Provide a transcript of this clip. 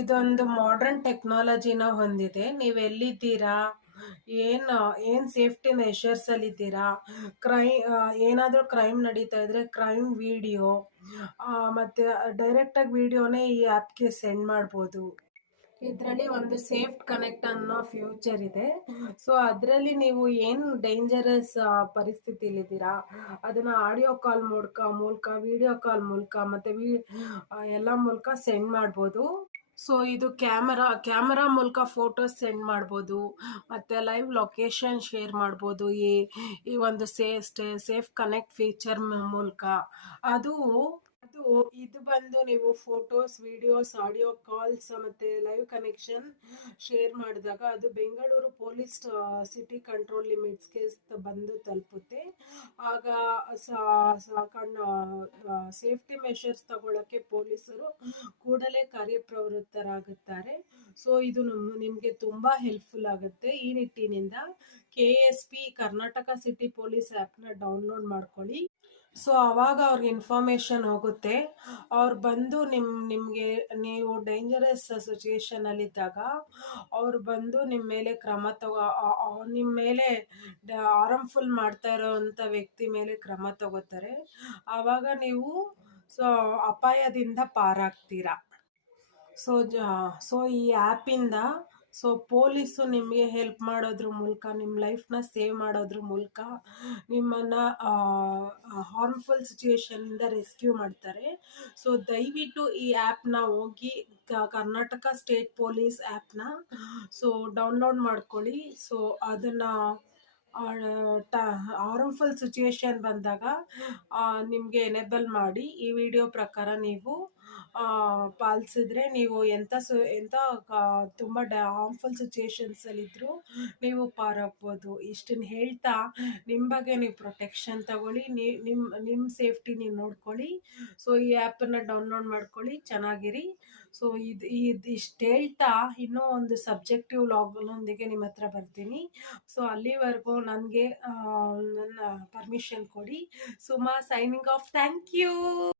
ಇದೊಂದು ಮಾಡರ್ನ್ ಟೆಕ್ನಾಲಜಿನ ಹೊಂದಿದೆ. ನೀವು ಎಲ್ಲಿದ್ದೀರಾ, ಏನು ಏನು ಸೇಫ್ಟಿ ಮೆಷರ್ಸಲ್ಲಿದ್ದೀರಾ, ಕ್ರೈ ಏನಾದರೂ ಕ್ರೈಮ್ ನಡೀತಾ ಇದ್ರೆ ಕ್ರೈಮ್ ವಿಡಿಯೋ ಮತ್ತು ಡೈರೆಕ್ಟಾಗಿ ವಿಡಿಯೋನೇ ಈ ಆ್ಯಪ್ಗೆ ಸೆಂಡ್ ಮಾಡ್ಬೋದು. ಇದರಲ್ಲಿ ಒಂದು ಸೇಫ್ ಕನೆಕ್ಟ್ ಅನ್ನೋ ಫ್ಯೂಚರ್ ಇದೆ. ಸೊ ಅದರಲ್ಲಿ ನೀವು ಏನು ಡೇಂಜರಸ್ ಪರಿಸ್ಥಿತಿಲಿದ್ದೀರಾ ಅದನ್ನು ಆಡಿಯೋ ಕಾಲ್ ಮೂಲಕ ವಿಡಿಯೋ ಕಾಲ್ ಮೂಲಕ ಮತ್ತು ಎಲ್ಲ ಮೂಲಕ ಸೆಂಡ್ ಮಾಡ್ಬೋದು. ಸೊ ಇದು ಕ್ಯಾಮರಾ ಮೂಲಕ ಫೋಟೋಸ್ ಸೆಂಡ್ ಮಾಡ್ಬೋದು ಮತ್ತು ಲೈವ್ ಲೊಕೇಶನ್ ಶೇರ್ ಮಾಡ್ಬೋದು ಈ ಒಂದು ಸೇಫ್ ಕನೆಕ್ಟ್ ಫೀಚರ್ ಮೂಲಕ. ಅದು ಅದು ಇದು ಬಂದು ನೀವು ಫೋಟೋಸ್, ವಿಡಿಯೋಸ್, ಆಡಿಯೋ ಕಾಲ್ಸ್ ಮತ್ತು ಲೈವ್ ಕನೆಕ್ಷನ್ ಶೇರ್ ಮಾಡಿದಾಗ ಅದು ಬೆಂಗಳೂರು ಪೊಲೀಸ್ ಸಿಟಿ ಕಂಟ್ರೋಲ್ ಲಿಮಿಟ್ಸ್ಗೆ ಬಂದು ತಲುಪುತ್ತೆ. ಆಗ ಸೇಫ್ಟಿ ಮೆಷರ್ಸ್ ತಗೊಳ್ಳೋಕ್ಕೆ ಪೊಲೀಸರು ಕೂಡಲೇ ಕಾರ್ಯಪ್ರವೃತ್ತರಾಗುತ್ತಾರೆ. ಸೊ ಇದು ನಿಮಗೆ ತುಂಬ ಹೆಲ್ಪ್ಫುಲ್ ಆಗುತ್ತೆ. ಈ ನಿಟ್ಟಿನಿಂದ KSP ಕರ್ನಾಟಕ ಸಿಟಿ ಪೊಲೀಸ್ ಆ್ಯಪ್ನ ಡೌನ್ಲೋಡ್ ಮಾಡ್ಕೊಳ್ಳಿ. ಸೊ ಆವಾಗ ಅವ್ರಿಗೆ ಇನ್ಫಾರ್ಮೇಷನ್ ಹೋಗುತ್ತೆ. ಅವ್ರು ಬಂದು ನಿಮಗೆ ನೀವು ಡೇಂಜರಸ್ ಸಿಚುವೇಶನಲ್ಲಿದ್ದಾಗ ಅವ್ರು ಬಂದು ನಿಮ್ಮ ಮೇಲೆ ನಿಮ್ಮ ಮೇಲೆ ಹಾರ್ಮ್ಫುಲ್ ಮಾಡ್ತಾ ಇರೋವಂಥ ವ್ಯಕ್ತಿ ಮೇಲೆ ಕ್ರಮ ತಗೋತಾರೆ. ಆವಾಗ ನೀವು ಅಪಾಯದಿಂದ ಪಾರಾಗ್ತೀರಾ. ಸೊ ಈ ಆ್ಯಪಿಂದ ಪೊಲೀಸು ನಿಮಗೆ ಹೆಲ್ಪ್ ಮಾಡೋದ್ರ ಮೂಲಕ, ನಿಮ್ಮ ಲೈಫ್ನ ಸೇವ್ ಮಾಡೋದ್ರ ಮೂಲಕ ನಿಮ್ಮನ್ನು ಹಾರ್ಮ್ಫುಲ್ ಸಿಚುವೇಶನಿಂದ ರೆಸ್ಕ್ಯೂ ಮಾಡ್ತಾರೆ. ಸೊ ದಯವಿಟ್ಟು ಈ ಆ್ಯಪ್ನ ಹೋಗಿ ಕರ್ನಾಟಕ ಸ್ಟೇಟ್ ಪೊಲೀಸ್ ಆ್ಯಪ್ನ ಡೌನ್ಲೋಡ್ ಮಾಡ್ಕೊಳ್ಳಿ. ಸೊ ಅದನ್ನು ಹಾರ್ಮ್ಫುಲ್ ಸಿಚುವೇಶನ್ ಬಂದಾಗ ನಿಮಗೆ ಎನೇಬಲ್ ಮಾಡಿ ಈ ವಿಡಿಯೋ ಪ್ರಕಾರ ನೀವು ಪಾಲಿಸಿದ್ರೆ ನೀವು ಎಂಥ ತುಂಬ ಹಾರ್ಮ್ಫುಲ್ ಸಿಚುವೇಶನ್ಸಲ್ಲಿದ್ದರೂ ನೀವು ಪಾರಾಗ್ಬೋದು. ಇಷ್ಟನ್ನು ಹೇಳ್ತಾ ನಿಮ್ಮ ಬಗ್ಗೆ ನೀವು ಪ್ರೊಟೆಕ್ಷನ್ ತಗೊಳ್ಳಿ, ನಿಮ್ಮ ಸೇಫ್ಟಿ ನೀವು ನೋಡ್ಕೊಳ್ಳಿ. ಸೊ ಈ ಆ್ಯಪನ್ನು ಡೌನ್ಲೋಡ್ ಮಾಡ್ಕೊಳ್ಳಿ, ಚೆನ್ನಾಗಿರಿ. ಸೊ ಇಷ್ಟು ಹೇಳ್ತಾ ಇನ್ನೂ ಒಂದು ಸಬ್ಜೆಕ್ಟಿವ್ ಲಾಗ್ನೊಂದಿಗೆ ನಿಮ್ಮ ಹತ್ರ ಬರ್ತೀನಿ. ಸೊ ಅಲ್ಲಿವರೆಗೂ ನನಗೆ ನನ್ನ ಪರ್ಮಿಷನ್ ಕೊಡಿ. Suma signing off. Thank you.